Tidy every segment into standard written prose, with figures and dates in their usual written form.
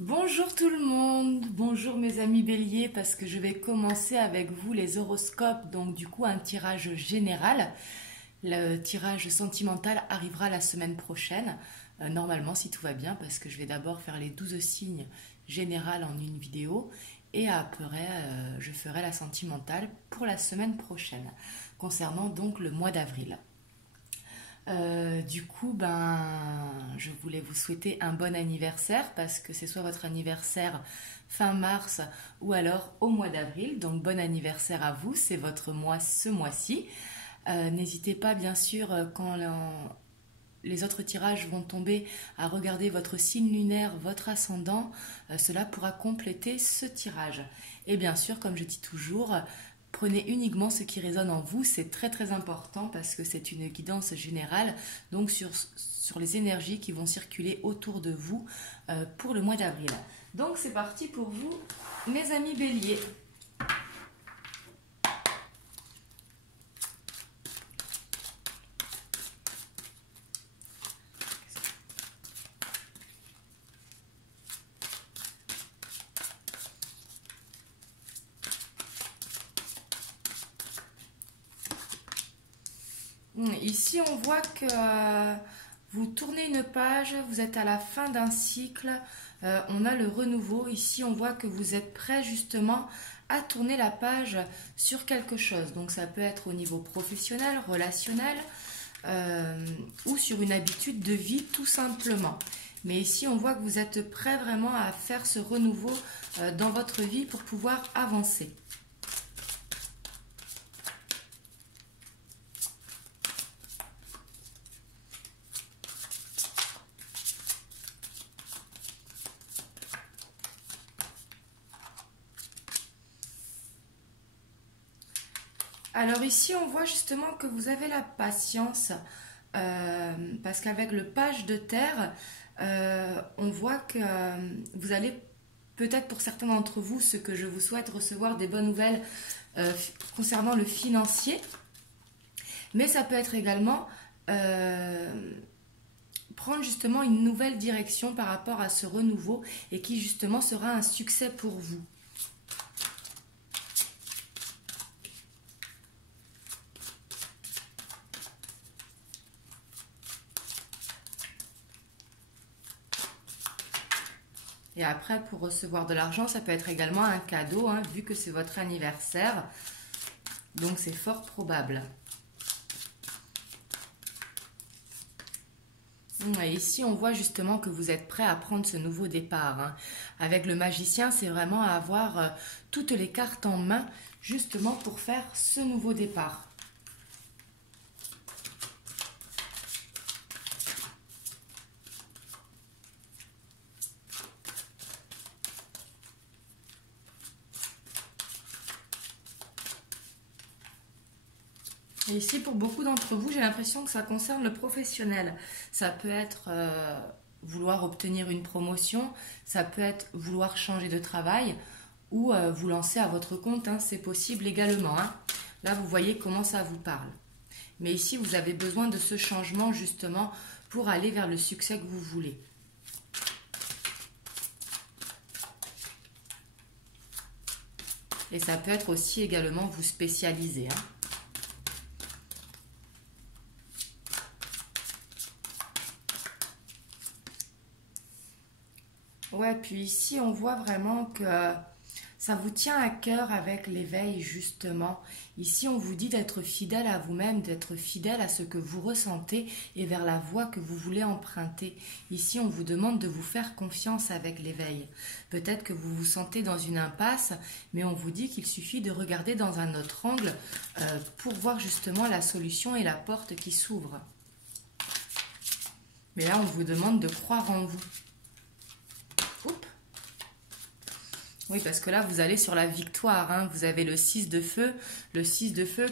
Bonjour tout le monde, bonjour mes amis béliers, parce que je vais commencer avec vous les horoscopes, donc du coup un tirage général. Le tirage sentimental arrivera la semaine prochaine, normalement si tout va bien, parce que je vais d'abord faire les 12 signes générales en une vidéo, et après je ferai la sentimentale pour la semaine prochaine, concernant donc le mois d'avril. Je voulais vous souhaiter un bon anniversaire parce que c'est soit votre anniversaire fin mars ou alors au mois d'avril. Donc bon anniversaire à vous, c'est votre mois ce mois-ci. N'hésitez pas bien sûr quand les autres tirages vont tomber à regarder votre signe lunaire, votre ascendant. Cela pourra compléter ce tirage. Et bien sûr, comme je dis toujours, prenez uniquement ce qui résonne en vous, c'est très très important parce que c'est une guidance générale, donc sur les énergies qui vont circuler autour de vous pour le mois d'avril. Donc c'est parti pour vous, mes amis béliers. Ici, on voit que vous tournez une page, vous êtes à la fin d'un cycle, on a le renouveau. Ici, on voit que vous êtes prêt justement à tourner la page sur quelque chose. Donc, ça peut être au niveau professionnel, relationnel ou sur une habitude de vie tout simplement. Mais ici, on voit que vous êtes prêt vraiment à faire ce renouveau dans votre vie pour pouvoir avancer. Alors ici, on voit justement que vous avez la patience, parce qu'avec le page de terre, on voit que vous allez, peut-être pour certains d'entre vous, ce que je vous souhaite, recevoir des bonnes nouvelles concernant le financier, mais ça peut être également prendre justement une nouvelle direction par rapport à ce renouveau et qui justement sera un succès pour vous. Et après, pour recevoir de l'argent, ça peut être également un cadeau, hein, vu que c'est votre anniversaire. Donc, c'est fort probable. Et ici, on voit justement que vous êtes prêt à prendre ce nouveau départ, hein. Avec le magicien, c'est vraiment à avoir toutes les cartes en main, justement pour faire ce nouveau départ. Et ici, pour beaucoup d'entre vous, j'ai l'impression que ça concerne le professionnel. Ça peut être vouloir obtenir une promotion, ça peut être vouloir changer de travail ou vous lancer à votre compte, hein, c'est possible également, hein. Là, vous voyez comment ça vous parle. Mais ici, vous avez besoin de ce changement justement pour aller vers le succès que vous voulez. Et ça peut être aussi également vous spécialiser, hein. Ouais, puis ici, on voit vraiment que ça vous tient à cœur avec l'éveil, justement. Ici, on vous dit d'être fidèle à vous-même, d'être fidèle à ce que vous ressentez et vers la voie que vous voulez emprunter. Ici, on vous demande de vous faire confiance avec l'éveil. Peut-être que vous vous sentez dans une impasse, mais on vous dit qu'il suffit de regarder dans un autre angle pour voir justement la solution et la porte qui s'ouvre. Mais là, on vous demande de croire en vous. Oups. Oui, parce que là, vous allez sur la victoire, hein. Vous avez le 6 de feu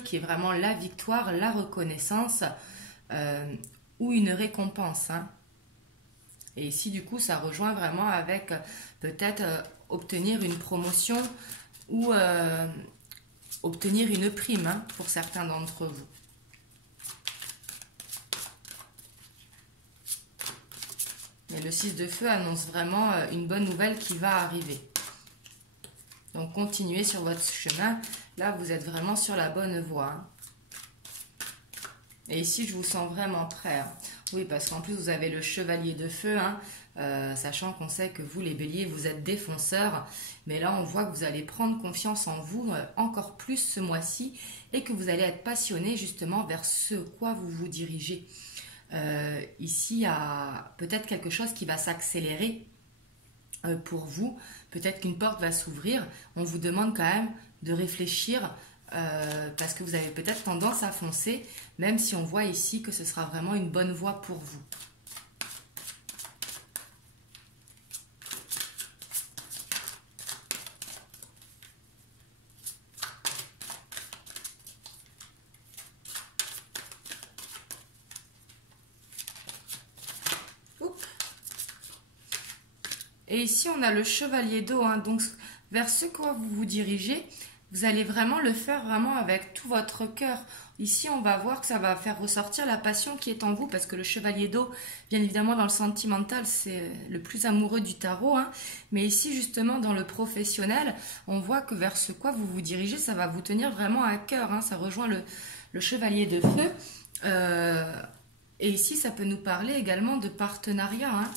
qui est vraiment la victoire, la reconnaissance ou une récompense, hein. Et ici, du coup, ça rejoint vraiment avec peut-être obtenir une promotion ou obtenir une prime, hein, pour certains d'entre vous. Mais le 6 de feu annonce vraiment une bonne nouvelle qui va arriver. Donc continuez sur votre chemin. Là, vous êtes vraiment sur la bonne voie. Hein. Et ici, je vous sens vraiment prêt. Hein. Oui, parce qu'en plus, vous avez le chevalier de feu. Hein, sachant qu'on sait que vous, les béliers, vous êtes défonceurs. Mais là, on voit que vous allez prendre confiance en vous encore plus ce mois-ci. Et que vous allez être passionné justement vers ce quoi vous vous dirigez. Ici, il y a peut-être quelque chose qui va s'accélérer pour vous. Peut-être qu'une porte va s'ouvrir. On vous demande quand même de réfléchir parce que vous avez peut-être tendance à foncer, même si on voit ici que ce sera vraiment une bonne voie pour vous. Et ici, on a le chevalier d'eau. Hein, donc, vers ce quoi vous vous dirigez, vous allez vraiment le faire vraiment avec tout votre cœur. Ici, on va voir que ça va faire ressortir la passion qui est en vous, parce que le chevalier d'eau, bien évidemment, dans le sentimental, c'est le plus amoureux du tarot. Hein, mais ici, justement, dans le professionnel, on voit que vers ce quoi vous vous dirigez, ça va vous tenir vraiment à cœur. Hein, ça rejoint le chevalier de feu. Et ici, ça peut nous parler également de partenariat. Hein.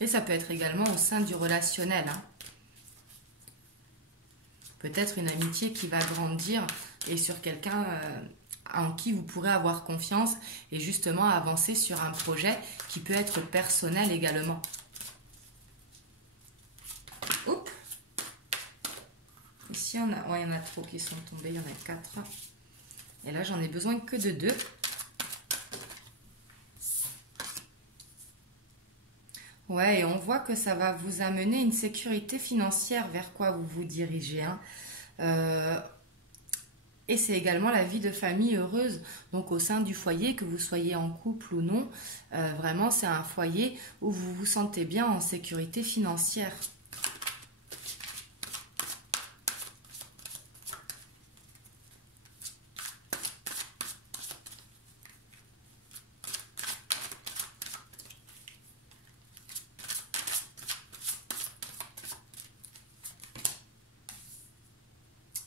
Et ça peut être également au sein du relationnel. Hein. Peut-être une amitié qui va grandir et sur quelqu'un en qui vous pourrez avoir confiance et justement avancer sur un projet qui peut être personnel également. Oups. Ici, il y en a trop qui sont tombés, il y en a 4. Et là, j'en ai besoin que de 2. Ouais, et on voit que ça va vous amener une sécurité financière vers quoi vous vous dirigez. Hein. Et c'est également la vie de famille heureuse. Donc au sein du foyer, que vous soyez en couple ou non, vraiment c'est un foyer où vous vous sentez bien en sécurité financière.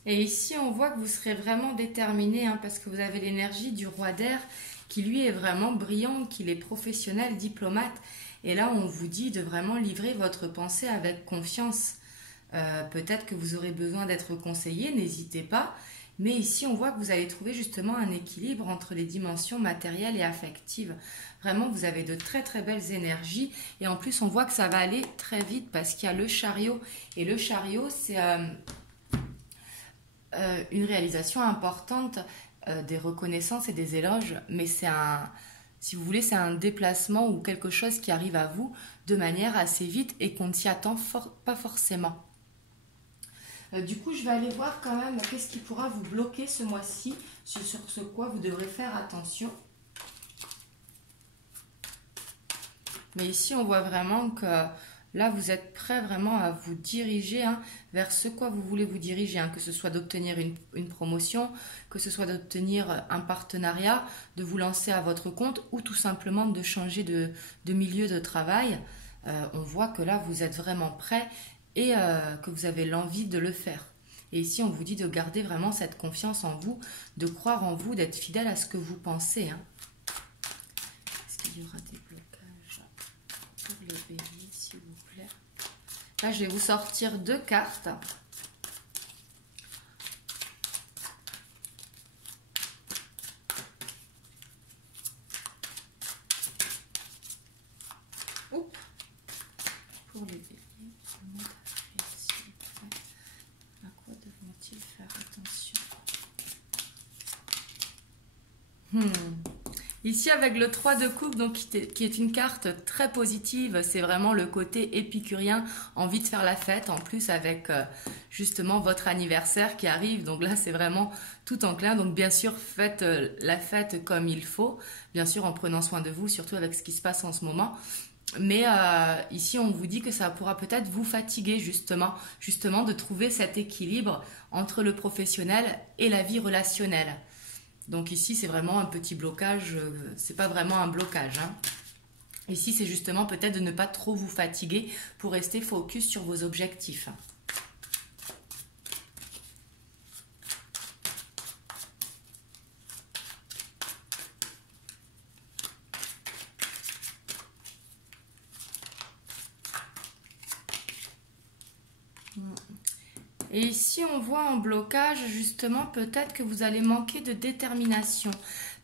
Et ici, on voit que vous serez vraiment déterminé, hein, parce que vous avez l'énergie du roi d'air qui, lui, est vraiment brillant, qu'il est professionnel, diplomate. Et là, on vous dit de vraiment livrer votre pensée avec confiance. Peut-être que vous aurez besoin d'être conseillé, n'hésitez pas. Mais ici, on voit que vous allez trouver justement un équilibre entre les dimensions matérielles et affectives. Vraiment, vous avez de très très belles énergies. Et en plus, on voit que ça va aller très vite parce qu'il y a le chariot. Et le chariot, c'est... une réalisation importante, des reconnaissances et des éloges, mais c'est si vous voulez, c'est un déplacement ou quelque chose qui arrive à vous de manière assez vite et qu'on ne s'y attend pas forcément. Du coup, je vais aller voir quand même qu'est-ce qui pourra vous bloquer ce mois-ci, sur ce quoi vous devrez faire attention. Mais ici, on voit vraiment que là, vous êtes prêt vraiment à vous diriger vers ce quoi vous voulez vous diriger, que ce soit d'obtenir une promotion, que ce soit d'obtenir un partenariat, de vous lancer à votre compte ou tout simplement de changer de milieu de travail. On voit que là, vous êtes vraiment prêt et que vous avez l'envie de le faire. Et ici, on vous dit de garder vraiment cette confiance en vous, de croire en vous, d'être fidèle à ce que vous pensez. Est-ce qu'il y aura des blocages pour les béliers, s'il vous plaît? Là, je vais vous sortir 2 cartes. Oups. Pour les béliers, à quoi devront-ils faire attention? Ici, avec le 3 de coupe, donc, qui est une carte très positive, c'est vraiment le côté épicurien, envie de faire la fête, en plus avec justement votre anniversaire qui arrive. Donc là, c'est vraiment tout enclin. Donc bien sûr, faites la fête comme il faut, bien sûr en prenant soin de vous, surtout avec ce qui se passe en ce moment. Mais ici, on vous dit que ça pourra peut-être vous fatiguer justement de trouver cet équilibre entre le professionnel et la vie relationnelle. Donc ici, c'est vraiment un petit blocage, c'est pas vraiment un blocage, hein. Ici, c'est justement peut-être de ne pas trop vous fatiguer pour rester focus sur vos objectifs. Et ici, on voit en blocage, justement, peut-être que vous allez manquer de détermination.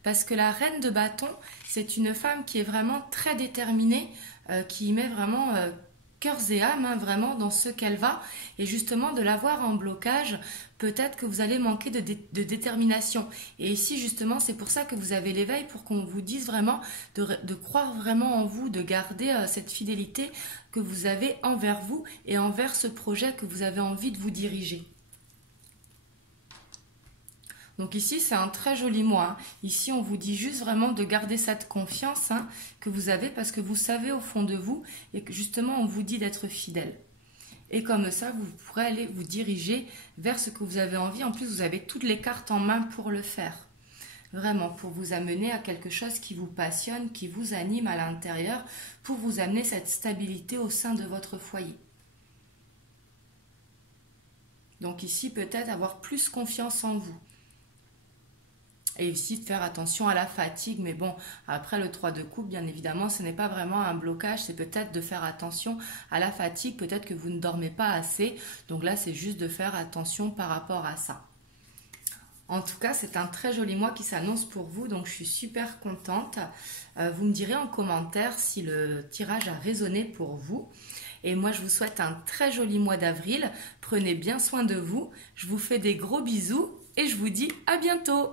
Parce que la reine de bâton, c'est une femme qui est vraiment très déterminée, qui y met vraiment cœurs et âme, hein, vraiment dans ce qu'elle va. Et justement, de l'avoir en blocage, peut-être que vous allez manquer de détermination. Et ici, justement, c'est pour ça que vous avez l'éveil, pour qu'on vous dise vraiment de croire vraiment en vous, de garder cette fidélité que vous avez envers vous et envers ce projet que vous avez envie de vous diriger. Donc ici, c'est un très joli mois, hein. Ici, on vous dit juste vraiment de garder cette confiance, hein, que vous avez parce que vous savez au fond de vous et que justement, on vous dit d'être fidèle. Et comme ça, vous pourrez aller vous diriger vers ce que vous avez envie. En plus, vous avez toutes les cartes en main pour le faire. Vraiment, pour vous amener à quelque chose qui vous passionne, qui vous anime à l'intérieur, pour vous amener cette stabilité au sein de votre foyer. Donc ici, peut-être avoir plus confiance en vous. Et aussi de faire attention à la fatigue. Mais bon, après le 3 de coupe, bien évidemment, ce n'est pas vraiment un blocage. C'est peut-être de faire attention à la fatigue. Peut-être que vous ne dormez pas assez. Donc là, c'est juste de faire attention par rapport à ça. En tout cas, c'est un très joli mois qui s'annonce pour vous. Donc, je suis super contente. Vous me direz en commentaire si le tirage a résonné pour vous. Et moi, je vous souhaite un très joli mois d'avril. Prenez bien soin de vous. Je vous fais des gros bisous et je vous dis à bientôt.